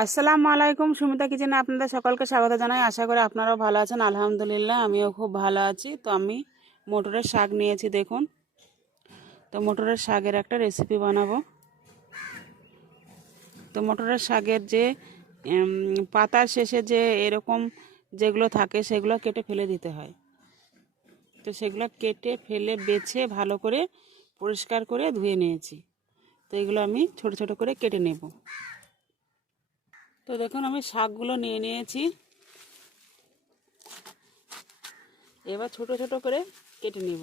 আসসালামু আলাইকুম। সুমিতা কিচেনে আপনাদের সকলকে স্বাগত জানাই। আশা করি আপনারাও ভালো আছেন। আলহামদুলিল্লাহ আমিও খুব ভালো আছি। তো আমি মটরের শাক নিয়েছি, দেখুন। তো মটরের শাকের একটা রেসিপি বানাবো। তো মটরের শাকের যে পাতার শেষে যে এরকম যেগুলো থাকে সেগুলো কেটে ফেলে দিতে হয়। তো সেগুলো কেটে ফেলে বেছে ভালো করে পরিষ্কার করে ধুয়ে নিয়েছি। তো এগুলো আমি ছোট ছোট করে কেটে নেব। তো দেখুন আমি শাকগুলো নিয়ে নিয়েছি। এবার ছোট ছোট করে কেটে নেব।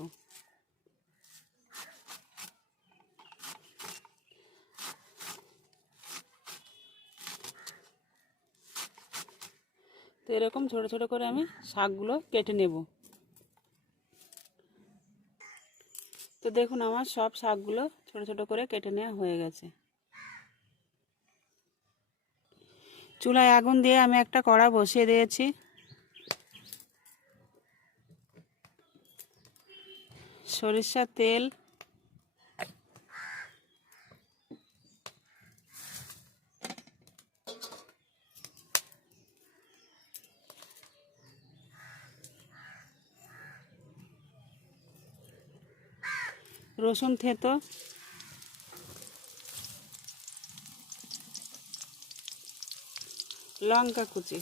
তো এরকম ছোট ছোট করে আমি শাকগুলো কেটে নেব। তো দেখুন আমার সব শাকগুলো ছোট ছোট করে কেটে নেওয়া হয়ে গেছে। চুলায় আগুন দিয়ে আমি একটা কড়া বসিয়ে দিয়েছি। সরিষার তেল, রসুন থেতো, লঙ্কা কুচি,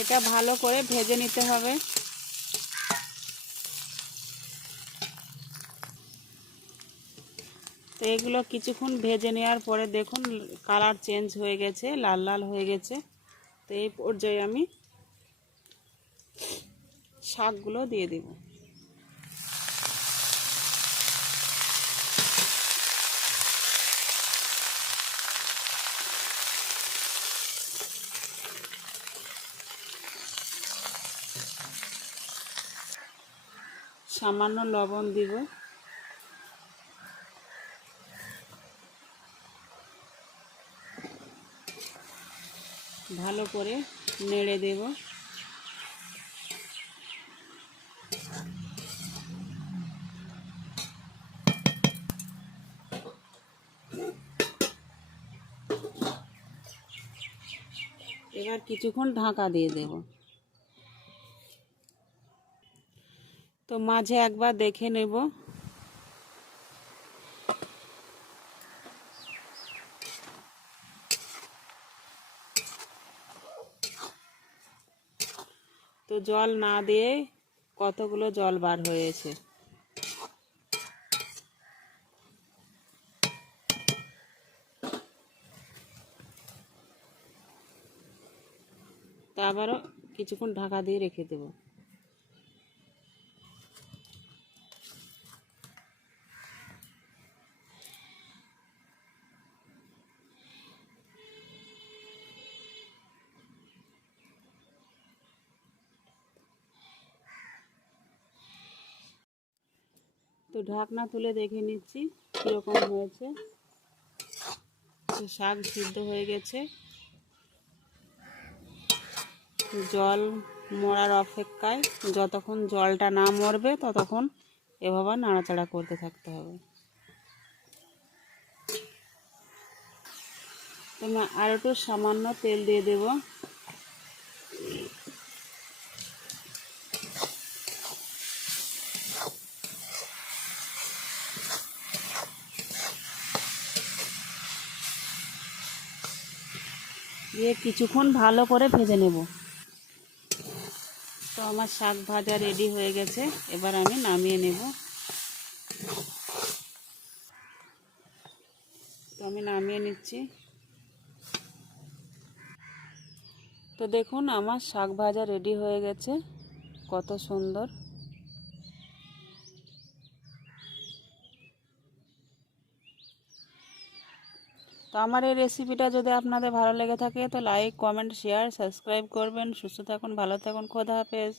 এটা ভালো করে ভেজে নিতে হবে। তো এগুলো কিছুক্ষণ ভেজে নেওয়ার পরে দেখুন কালার চেঞ্জ হয়ে গেছে, লাল লাল হয়ে গেছে। তো এই পর্যায়ে আমি শাকগুলো দিয়ে দেব। সামান্য লবণ দিব। ভালো করে নেড়ে দেব। এবার কিছুক্ষণ ঢাকা দিয়ে দেব। তো মাঝে একবার দেখে নেব। তো জল না দিয়ে কতগুলো জল বার হয়েছে। তা আবারও কিছুক্ষণ ঢাকা দিয়ে রেখে দেব। তো ঢাকনা তুলে দেখে নিচ্ছি কীরকম হয়েছে। তো শাক সিদ্ধ হয়ে গেছে। জল মরার অপেক্ষায়, যতক্ষণ জলটা না মরবে ততক্ষণ এভাবে নাড়াচাড়া করতে থাকতে হবে। তো আর একটু সামান্য তেল দিয়ে দেব। দিয়ে কিছুক্ষণ ভালো করে ভেজে নেব। তো আমার শাক ভাজা রেডি হয়ে গেছে। এবার আমি নামিয়ে নেব। তো আমি নামিয়ে নিচ্ছি। তো দেখুন আমার শাক ভাজা রেডি হয়ে গেছে, কত সুন্দর। তো আমার এই রেসিপিটা যদি আপনাদের ভালো লেগে থাকে তো লাইক, কমেন্ট, শেয়ার, সাবস্ক্রাইব করবেন। সুস্থ থাকুন, ভালো থাকুন। খোদা হাফেজ।